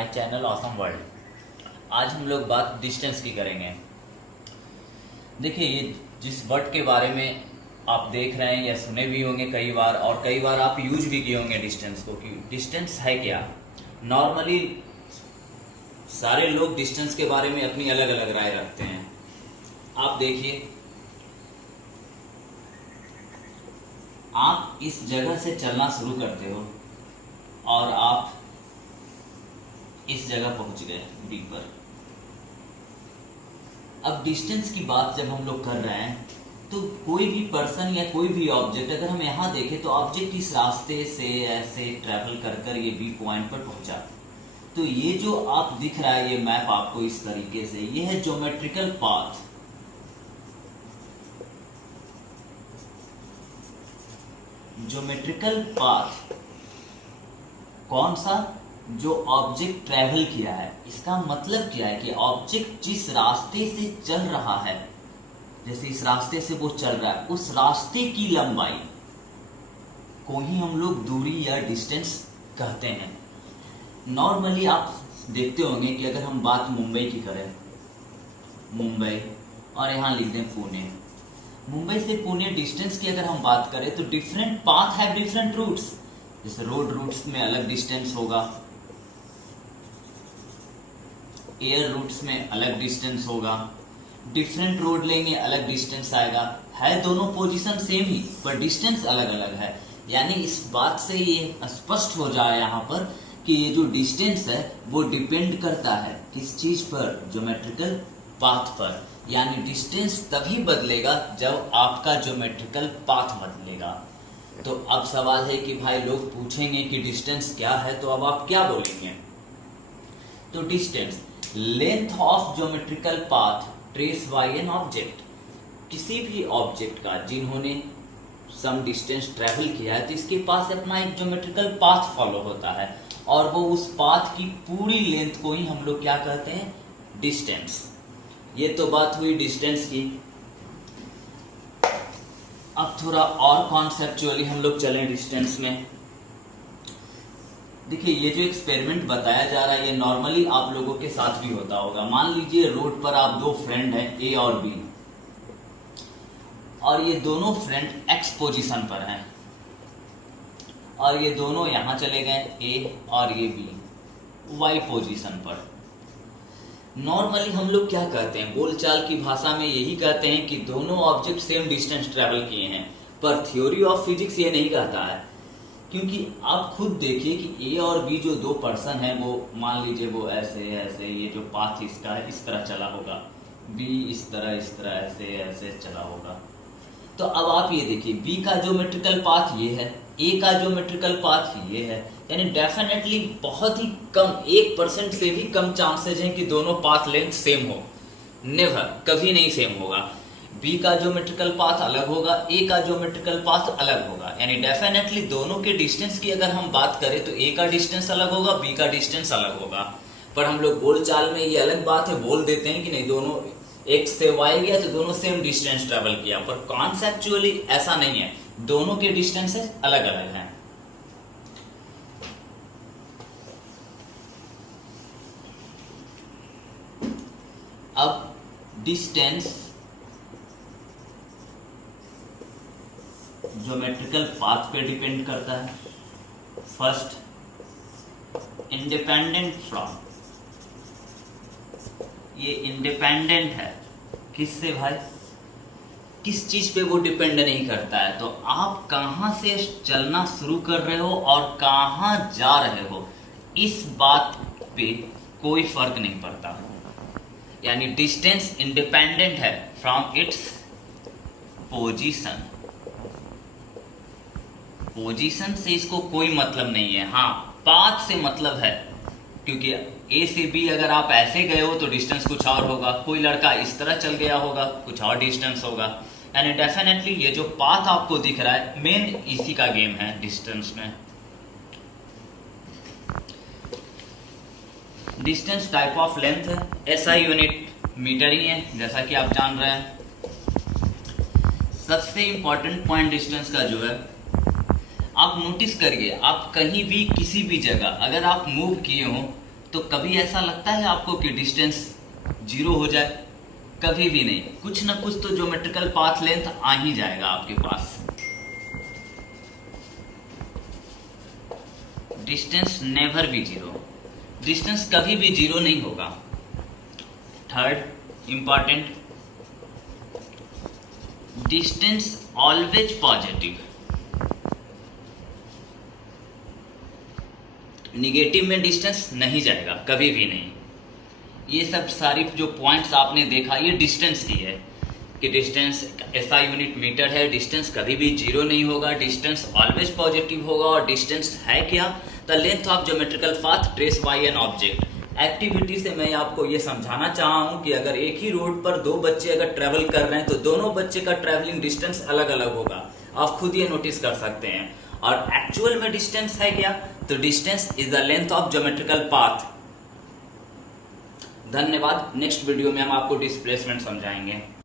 My channel awesome world. आज हम लोग बात डिस्टेंस की करेंगे। देखिए, ये जिस वर्ड के बारे में आप देख रहे हैं या सुने भी होंगे कई बार, और कई बार आप यूज भी किए होंगे डिस्टेंस को, कि डिस्टेंस है क्या। नॉर्मली सारे लोग डिस्टेंस के बारे में अपनी अलग अलग राय रखते हैं। आप देखिए, आप इस जगह से चलना शुरू करते हो और आप इस जगह पहुंच गए बी पर। अब डिस्टेंस की बात जब हम लोग कर रहे हैं तो कोई भी पर्सन या कोई भी ऑब्जेक्ट, अगर हम यहाँ देखें तो ऑब्जेक्ट इस रास्ते से ऐसे ट्रैवल कर कर ये बी पॉइंट पर पहुंचा। तो ये जो आप दिख रहा है, ये मैप आपको इस तरीके से, ये है ज्योमेट्रिकल पाथ। ज्योमेट्रिकल पाथ कौन सा? जो ऑब्जेक्ट ट्रैवल किया है। इसका मतलब क्या है कि ऑब्जेक्ट जिस रास्ते से चल रहा है, जैसे इस रास्ते से वो चल रहा है, उस रास्ते की लंबाई को ही हम लोग दूरी या डिस्टेंस कहते हैं। नॉर्मली आप देखते होंगे कि अगर हम बात मुंबई की करें, मुंबई और यहाँ लिख दें पुणे, मुंबई से पुणे डिस्टेंस की अगर हम बात करें तो डिफरेंट पाथ है, डिफरेंट रूट्स। जैसे रोड रूट्स में अलग डिस्टेंस होगा, एयर रूट्स में अलग डिस्टेंस होगा, डिफरेंट रोड लेंगे अलग डिस्टेंस आएगा। है दोनों पोजीशन सेम ही, पर डिस्टेंस अलग अलग है। यानी इस बात से ये स्पष्ट हो जाए यहाँ पर कि ये जो डिस्टेंस है वो डिपेंड करता है किस चीज पर? ज्योमेट्रिकल पाथ पर। यानी डिस्टेंस तभी बदलेगा जब आपका ज्योमेट्रिकल पाथ बदलेगा। तो अब सवाल है कि भाई लोग पूछेंगे कि डिस्टेंस क्या है, तो अब आप क्या बोलेंगे? तो distance, length of geometrical path trace by an object. किसी भी ऑब्जेक्ट का जिन्होंने सम डिस्टेंस ट्रेवल किया है तो इसके पास अपना एक ज्योमेट्रिकल पाथ फॉलो होता है, और वो उस पाथ की पूरी लेंथ को ही हम लोग क्या कहते हैं? डिस्टेंस। ये तो बात हुई डिस्टेंस की। अब थोड़ा और कॉन्सेप्चुअली हम लोग चलें डिस्टेंस में। देखिए, ये जो एक्सपेरिमेंट बताया जा रहा है ये नॉर्मली आप लोगों के साथ भी होता होगा। मान लीजिए रोड पर आप दो फ्रेंड हैं, ए और बी, और ये दोनों फ्रेंड एक्स पोजीशन पर हैं, और ये दोनों यहां चले गए, ए और ये बी वाई पोजीशन पर। नॉर्मली हम लोग क्या कहते हैं, बोलचाल की भाषा में यही कहते हैं कि दोनों ऑब्जेक्ट सेम डिस्टेंस ट्रेवल किए हैं, पर थ्योरी ऑफ फिजिक्स ये नहीं कहता है। क्योंकि आप खुद देखिए कि ए और बी जो दो पर्सन हैं, वो मान लीजिए वो ऐसे ऐसे, ये जो पाथ इसका है इस तरह चला होगा, बी इस तरह ऐसे ऐसे चला होगा। तो अब आप ये देखिए, बी का ज्योमेट्रिकल पाथ ये है, ए का ज्योमेट्रिकल पाथ ये है। यानी डेफिनेटली बहुत ही कम, 1% से भी कम चांसेज हैं कि दोनों पाथ लेंथ सेम हो। नेवर, कभी नहीं सेम होगा। बी का ज्योमेट्रिकल पाथ अलग होगा, ए का ज्योमेट्रिकल पाथ अलग होगा। यानी डेफिनेटली दोनों के डिस्टेंस की अगर हम बात करें तो ए का डिस्टेंस अलग होगा, बी का डिस्टेंस अलग होगा। पर हम लोग बोलचाल में ये अलग बात है, बोल देते हैं कि नहीं, दोनों एक्स से वाई गया तो दोनों सेम डिस्टेंस ट्रेवल किया, पर कॉन्सेप्चुअली ऐसा नहीं है, दोनों के डिस्टेंसेस अलग अलग हैं। अब डिस्टेंस ज्योमेट्रिकल पाथ पे डिपेंड करता है। फर्स्ट, इंडिपेंडेंट फ्रॉम, ये इंडिपेंडेंट है किससे भाई? किस चीज पे वो डिपेंड नहीं करता है? तो आप कहां से चलना शुरू कर रहे हो और कहां जा रहे हो, इस बात पे कोई फर्क नहीं पड़ता। यानी डिस्टेंस इंडिपेंडेंट है फ्रॉम इट्स पोजीशन। पोजीशन से इसको कोई मतलब नहीं है। हाँ, पाथ से मतलब है, क्योंकि ए से बी अगर आप ऐसे गए हो तो डिस्टेंस कुछ और होगा, कोई लड़का इस तरह चल गया होगा, कुछ और डिस्टेंस होगा। यानी डेफिनेटली ये जो पाथ आपको दिख रहा है, मेन इसी का गेम है डिस्टेंस में। डिस्टेंस टाइप ऑफ लेंथ है, एसआई यूनिट मीटर ही है, जैसा कि आप जान रहे हैं। सबसे इंपॉर्टेंट पॉइंट डिस्टेंस का जो है, आप नोटिस करिए, आप कहीं भी किसी भी जगह अगर आप मूव किए हो तो कभी ऐसा लगता है आपको कि डिस्टेंस 0 हो जाए? कभी भी नहीं, कुछ ना कुछ तो ज्योमेट्रिकल पाथ लेंथ आ ही जाएगा आपके पास। डिस्टेंस नेवर बी 0, डिस्टेंस कभी भी 0 नहीं होगा। Third important, distance always positive, negative में डिस्टेंस नहीं जाएगा कभी भी नहीं। ये सब सारी जो पॉइंट्स आपने देखा ये डिस्टेंस की है कि डिस्टेंस SI यूनिट मीटर है, डिस्टेंस कभी भी 0 नहीं होगा, डिस्टेंस ऑलवेज पॉजिटिव होगा। और डिस्टेंस है क्या? The length of geometrical path trace by an object. Activity से मैं आपको ये समझाना चाहा हूं कि अगर एक ही रोड पर दो बच्चे अगर ट्रेवल कर रहे हैं तो दोनों बच्चे का ट्रेवलिंग डिस्टेंस अलग अलग होगा, आप खुद ये नोटिस कर सकते हैं। और एक्चुअल में डिस्टेंस है क्या? तो distance is the length of geometrical path. धन्यवाद। नेक्स्ट वीडियो में हम आपको डिस्प्लेसमेंट समझाएंगे।